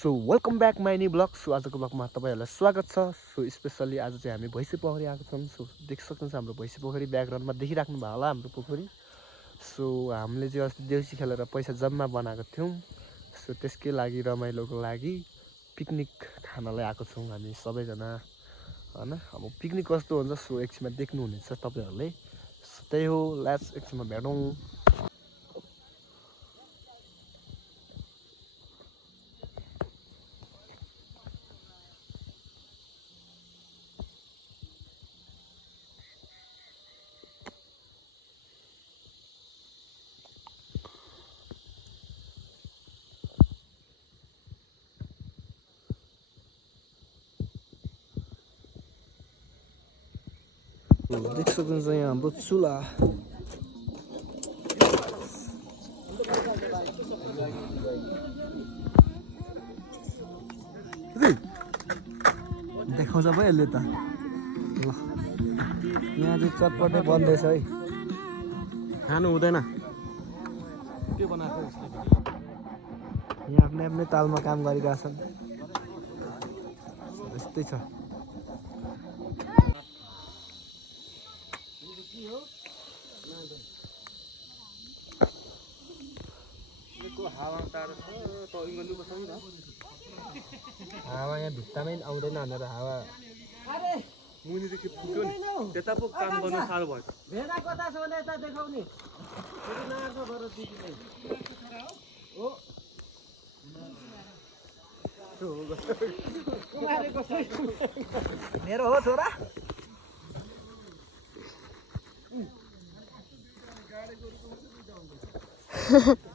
So welcome back my new blog. So आजको ब्लगमा तपाईँहरूलाई स्वागत छ। सो स्पेसल्ली आज चाहिँ हामी भैँसी पोखरी आएको छौँ। सो देख सक्नुहुन्छ हाम्रो भैँसी पोखरी ब्याकग्राउन्डमा देखिराख्नु भयो होला हाम्रो पोखरी। सो हामीले चाहिँ अस्ति देउसी खेलेर पैसा जम्मा बनाएको थियौँ। सो त्यसकै लागि रमाइलोको लागि पिकनिक खानलाई आएको छौँ हामी सबैजना होइन। अब पिकनिक कस्तो हुन्छ सो एकछिनमा देख्नुहुनेछ तपाईँहरूले। सो त्यही हो, लेट्स एकछिनमा भेटौँ। देख सक्नुहुन्छ यहाँ हाम्रो चुला। देखाउँछ पो यसले त। ल यहाँ चाहिँ चटपटे बन्दैछ है, खानु हुँदैन। यहाँ आफ्नै आफ्नै तालमा काम गरिरहेछन्, यस्तै छ। हावा यहाँ भित्तामै आउँदैन भनेर हावा मुनिदेखि के पुग्यो नि, त्यता पो काम गर्नु साह्रो भयो। भेडा कता छ भने यता देखाउने मेरो हो छोरा।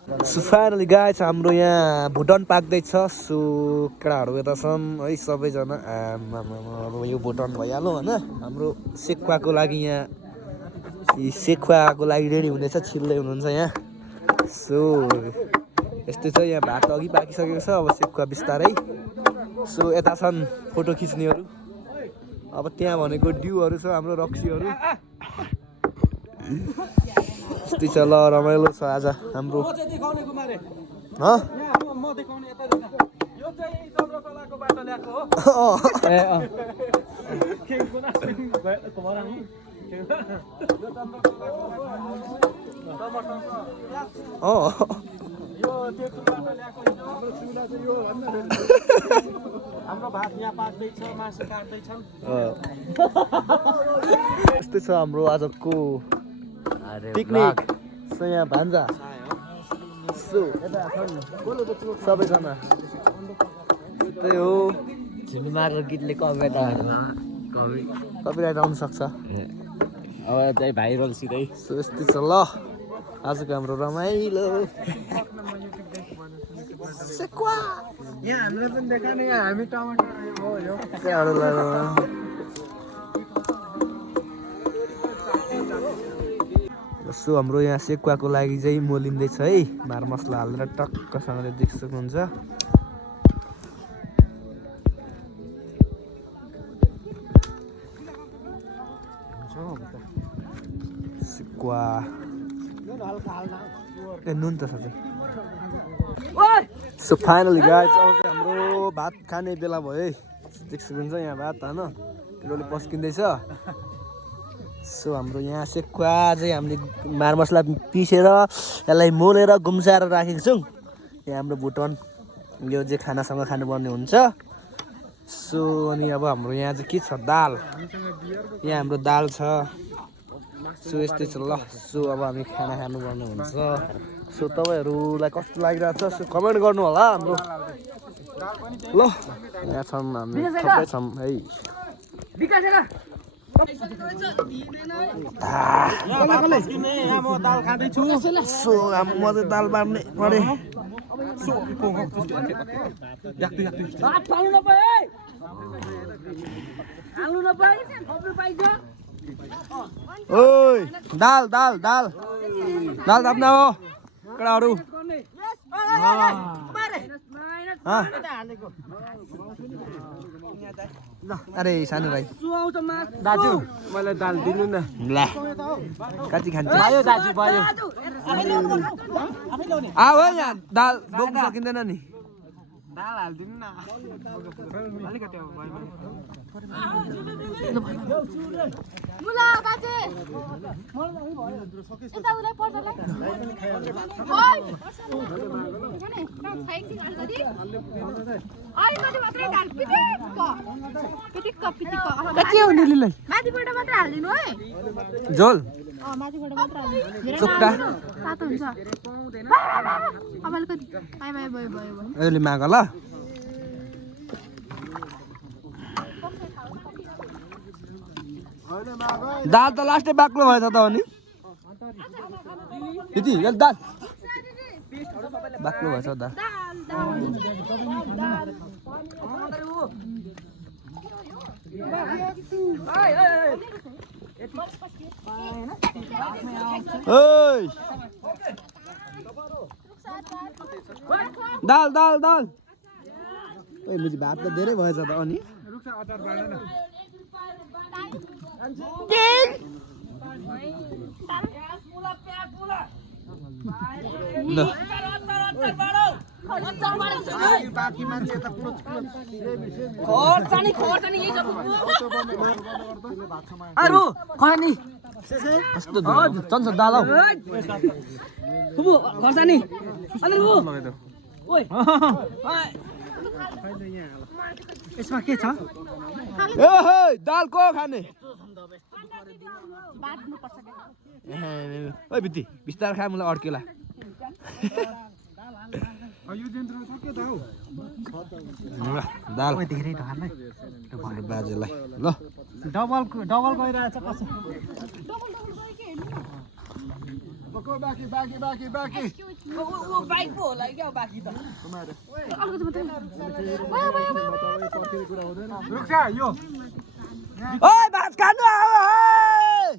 सो फाइनली गाइस हाम्रो यहाँ भुटन पाक्दैछ। सो केटाहरू यता छन् है सबैजना। अब यो भुटन भइहाल्यो होइन। हाम्रो सेकुवाको लागि यहाँ सेकुवाको लागि रेडी हुँदैछ, छिल्दै हुनुहुन्छ यहाँ। सो यस्तै छ, यहाँ भात अघि पाकिसकेको छ, अब सेकुवा बिस्तारै। सो यता छन् फोटो खिच्नेहरू, अब त्यहाँ भनेको ड्युहरू छ हाम्रो रक्सीहरू। यस्तै छ, ल रमाइलो छ आज हाम्रो। हाम्रो भात यहाँ पाक्दैछ, मासु काट्दैछन्। यस्तै छ हाम्रो आजको पिकनिक। सो यहाँ भान्जा सो यता छन् सबैजना। त्यही हो, झिलमारको गीतले कपिराइट आउनु सक्छ अब चाहिँ भाइरल सिधै। सो यस्तै छ, ल आजको हाम्रो रमाइलो। यहाँ हाम्रो पनि देखा नि, यहाँ हामी टमाटर हो यो सो हाम्रो यहाँ सेकुवाको लागि चाहिँ मोलिँदैछ है, मार मसला हालेर टक्कसँगले देख सक्नुहुन्छ। सेकुवा ए नुन त साँच्चै। सो फाइनली गाइस हाम्रो भात खाने बेला भयो है। देख सक्नुहुन्छ यहाँ भात होइन पिरोले पस्किँदैछ। सो हाम्रो यहाँ सेकुवा चाहिँ हामीले मारमसला पिसेर यसलाई मोलेर गुम्साएर राखेको छौँ। यहाँ हाम्रो भुटन यो चाहिँ खानासँग खानुपर्ने हुन्छ। सो अनि अब हाम्रो यहाँ चाहिँ के छ, दाल। यहाँ हाम्रो दाल छ। सो यस्तै छ, ल सो अब हामी खाना खानुपर्ने हुन्छ। सो तपाईँहरूलाई कस्तो लागिरहेको छ सो कमेन्ट गर्नु होला हाम्रो। ल यहाँ छौँ हामी सबै छौँ है। सो म चाहिँ दाल बार्ने परे। ओइ दाल दाल दाल दाल थाप्न हो केटाहरू। अरे सानो भाइ दाजु मलाई दाल दिनु न। ल कति खान्छ भयो दाजु भयो। आऊ है यहाँ दाल बोक्नु सकिँदैन नि। दाल हाल्दिनु न अलिकति अब भयो मुला बाजे यता उलाई पर्छलाई ओइ कने खाइछि अलिकति अलिकति मात्रै ढाल पिटिक कति हो निलीलाई माथिबाट मात्र हाल्दिनु है झोल माथिबाट मात्र हाल्दिनु चुक्टा तातो हुन्छ अब अलिकति बाइ बाइ भयो अहिले माग ल दाल त लास्टै बाक्लो भएछ त अनि यति दाल बाक्लो भएछ दाल दाल दाल दाल ओइ मुजी भात त धेरै भएछ त अनि रुक्छ अचार बाँड्दैन बाँकी मान्छे त अरु खनी कस्तो चन्छ दाल हौ फुबु खर्सानी अनि फुबु ओइ यसमा के छ ए हे दाल को खाने ओइ बिति बिस्तार खा मलाई अड्केला यो दिन सक्यो त हौ दाल धेरै ढाल है बाजेलाई ल डबल गइरहेछ कसो बाकी बाइक पो होला क्या बाकी त रुक्छ यो ओइ भात खानु आऊ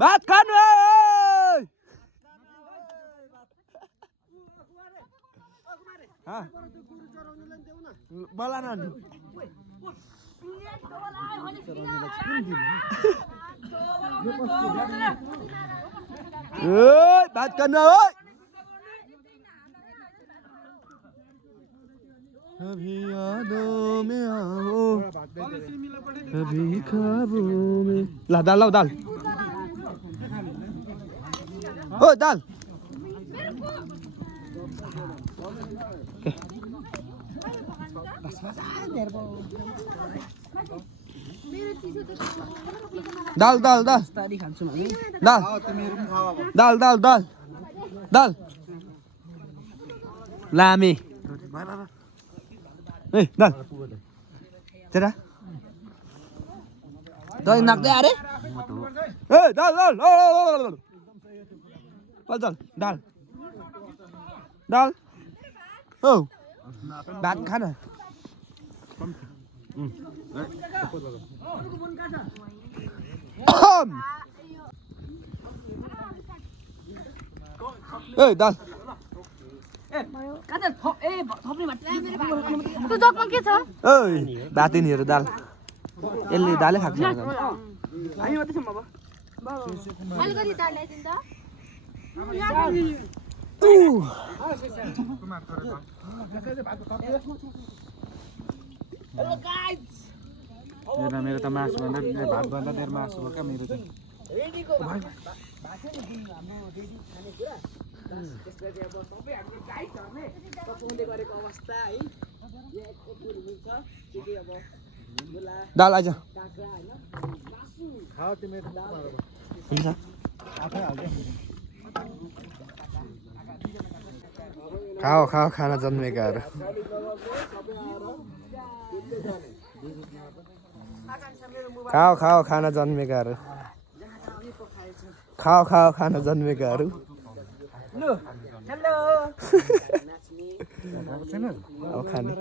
भात खानु आऊ बोला न भात खानु ओइ अभी यादों में आओ अभी ख्वाबों में ला दाल लाओ दाल ओ दाल दाल दाल दाल दाल दाल दाल दाल दाल लामे ए दाल तेरा दही नाक्दै अरे ए दाल दाल दाल दाल दाल दाल ओ भात खाना ए दाल त्यो जगमा के छ ओइ भातिनीहरु दाल यसले दालै खान्छ अलिकति दाल ल्याइदिनु त मेरो त मासु भन्दा भात भन्दा धेरै मासु हो क्या मेरो चाहिँ दाल आइज हुन्छ खाओ खाओ खाना जन्मेकाहरू खाओ खाओ खाना जन्मेकाहरू खाओ खाओ खाना जन्मेकाहरू अब खाने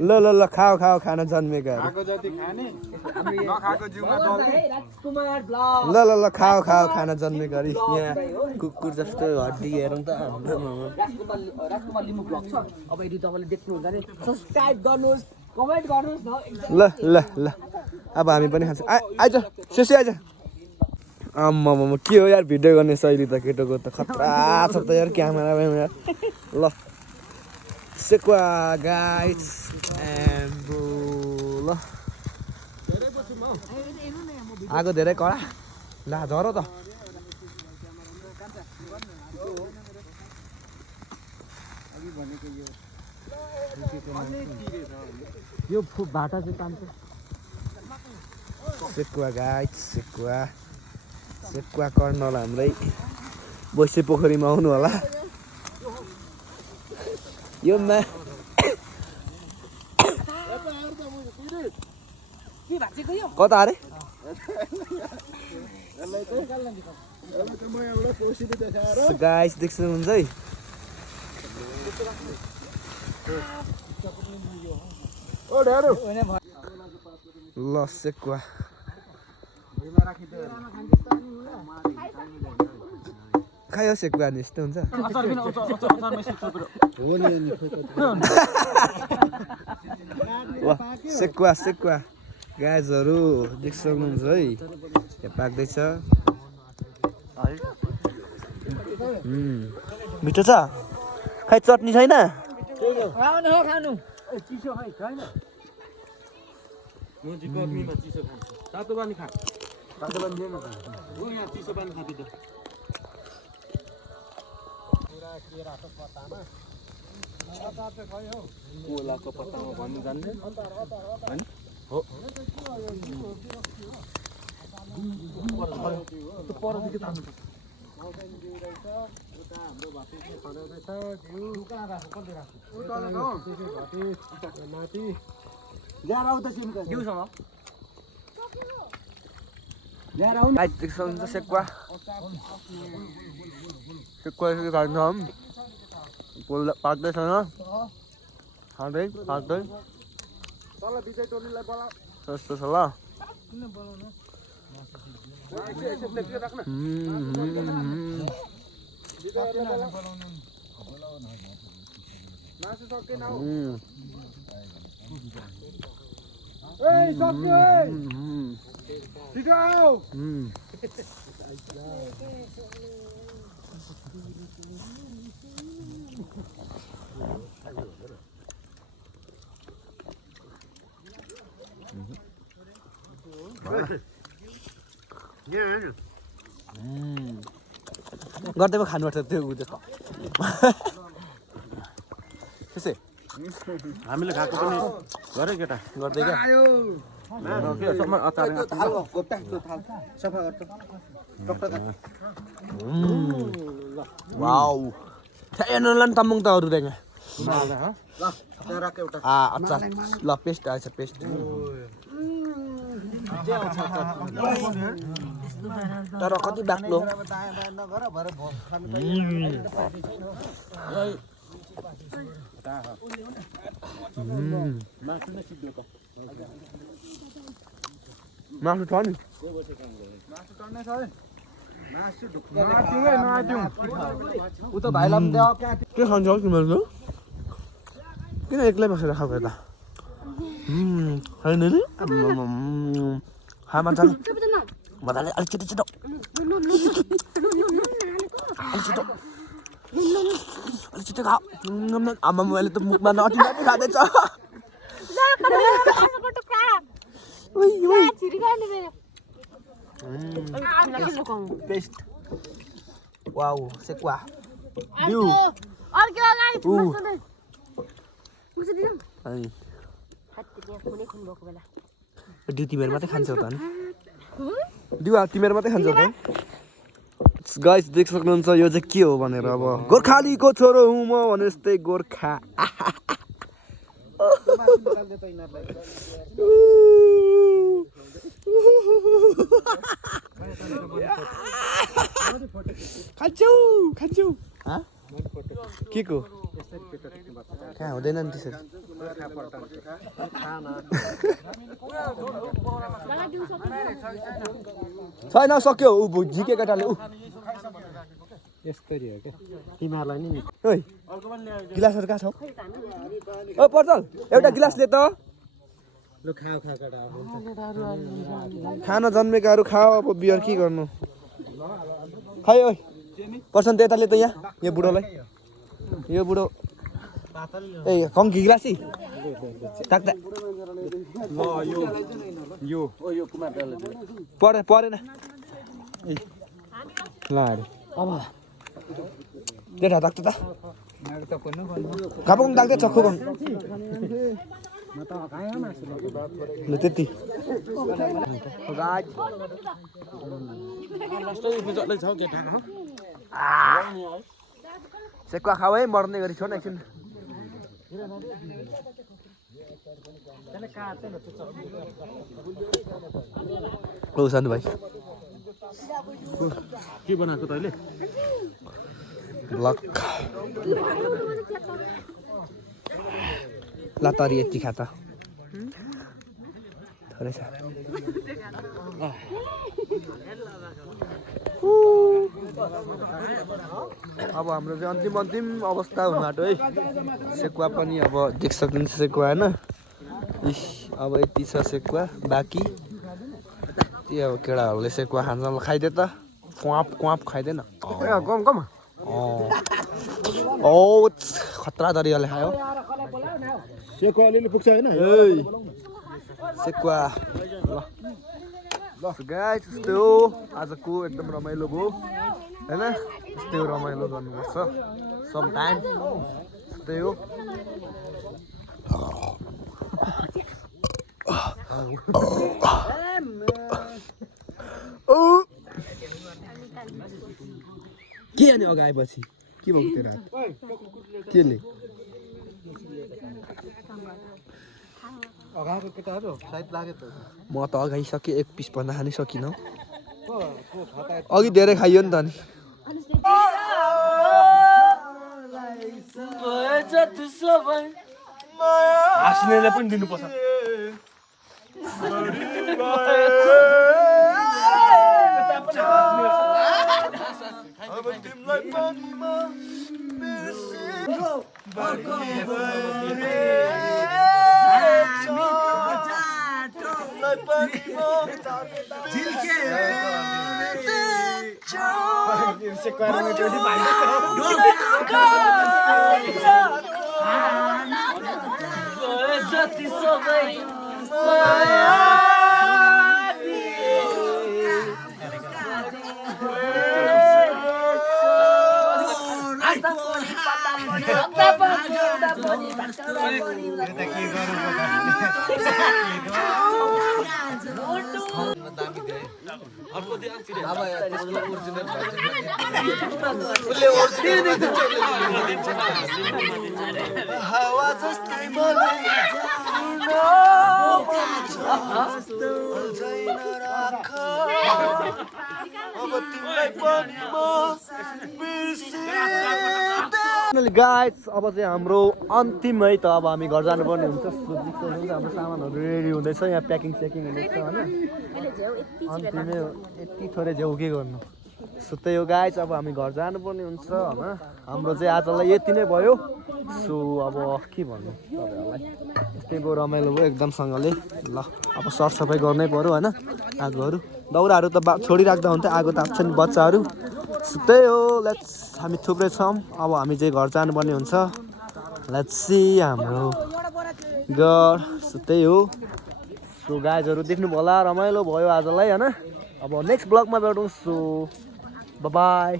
ल ल ल खाओ खाओ खाना जन्मेकाहरू ल ल ल खाओ खाओ खाना जन्मेकाहरू यहाँ कुकुर जस्तो हड्डी हेरौँ त ल ल ल अब हामी पनि खान्छौँ आइज सेसी आइज आम्मामा के हो यार भिडियो गर्ने शैली त केटोको त खतरा छ त यार क्यामेरा यार ल सेक्वा गाइस एन्ड ल आगो धेरै कडा ला झरो त यो भाटा चाहिँ तान्छ सेक्वा गाइस सेक्वा कर्नल हाम्रै बैसे पोखरीमा आउनु होला यो कता अरे गाइस देख्नुहुन्छ है ल सेक्वा खायो सेक्वा नि यस्तो हुन्छ सेक्वा गाजहरू देख्न सक्नुहुन्छ है यहाँ पाक्दैछ मिठो छ खै चटनी छैन कोलाको पत्तामा भन्नु जान्दैन हो सेक्वा पाक्दैछ खाँदै कस्तो छ ल गर्दै पो खानुपर्छ त्यो उ जस्तो त्यसै हामीले खाएको पनि गरे केटा गर्दै क्या वाउ तम्मुङ त अरू रहेछ अचार ल पेस्ट आएछ पेस्ट तर कति बाक्लो मासु छ नि उ त भाइलाई के खान्छ हौ तिमीहरू किन एक्लै बसेर खाएको यता होइन नि खामा जानु मजाले अलिक छिटो अलिक छिटो खा आमा मैले त मुखमा नटी खाँदैछ पेस्ट वाउ सेक्वा दिउ तिमीहरू मात्रै खान्छौ त दिवा तिमीहरू मात्रै खान्छौ त गाइस देख्न सक्नुहुन्छ यो चाहिँ के हो भनेर अब गोर्खालीको छोरो हुँ म भने जस्तै गोर्खा खान्छौ के को कहाँ हुँदैन नि त्यसरी छैन सक्यो ऊ झिके केटाले ऊ यस्तरी हो क्या तिमीहरूलाई नि ओइ गिलासहरू कहाँ छौ ओ पर्चल एउटा गिलास ले त खान जन्मेकाहरू खाऊ अब बियर के गर्नु खै ओइ पर्सन त यताले त यहाँ यो बुढोलाई यो बुढो ए कङ्की गिलासी ताक्दा परेन ल अरे अब जेठा ताक्दा त खापौँ ताक्दै चक्खु गम ल त्यति सेकुवा खाऊ है मर्ने गरी छोड्न एकछिन ओ सानु भाइ के बनाएको तैँले लक ल तरी यति खा त थोरै छ अब हाम्रो चाहिँ अन्तिम अवस्था हुनु आँट्यो है सेकुवा पनि अब देख सक्नुहुन्छ सेकुवा होइन इस अब यति छ सेकुवा बाँकी त्यो अब केटाहरूले सेकुवा खान्छ खाइदियो त क्वाप खाइदिएन कम ओ खतरा तरिकाले खायो सेकुवा अलिअलि पुग्छ होइन सेकुवा ल गाइस यस्तै हो आजको एकदम रमाइलो भयो होइन यस्तै हो रमाइलो गर्नुपर्छ सम टाइम यस्तै हो के अनि अगाएपछि के भएको त्यो रात केले अगाएको केटाहरू सायद लाग्यो त म त अगाइसकेँ एक पिस भन्दा खानै सकिनँ अघि धेरै खाइयो नि त नि हाँस्नेले पनि दिनुपर्छ गाइस अब चाहिँ हाम्रो अन्तिम है त अब हामी घर जानुपर्ने हुन्छ हाम्रो सामानहरू रेडी हुँदैछ यहाँ प्याकिङ हुँदैछ होइन अन्तिमै यति थोरै झ्याउ के गर्नु सो त्यही हो गाइस अब हामी घर जानुपर्ने हुन्छ होइन हाम्रो चाहिँ आजलाई यति नै भयो सो अब के भन्नु तपाईँहरूलाई यस्तै भयो रमाइलो भयो एकदमसँगले ल अब सरसफाइ गर्नै पऱ्यो होइन आगोहरू दाउराहरू त छोडिराख्दा हुन्थ्यो आगो ताप्छ नि बच्चाहरू त्यही हो लेट्स हामी थुप्रै छौँ अब हामी चाहिँ घर जानुपर्ने हुन्छ लेट्स सी हाम्रो घर त्यही हो सो गाइजहरू देख्नुभयो होला रमाइलो भयो आजलाई होइन अब नेक्स्ट ब्लगमा भेटौँ सो बाई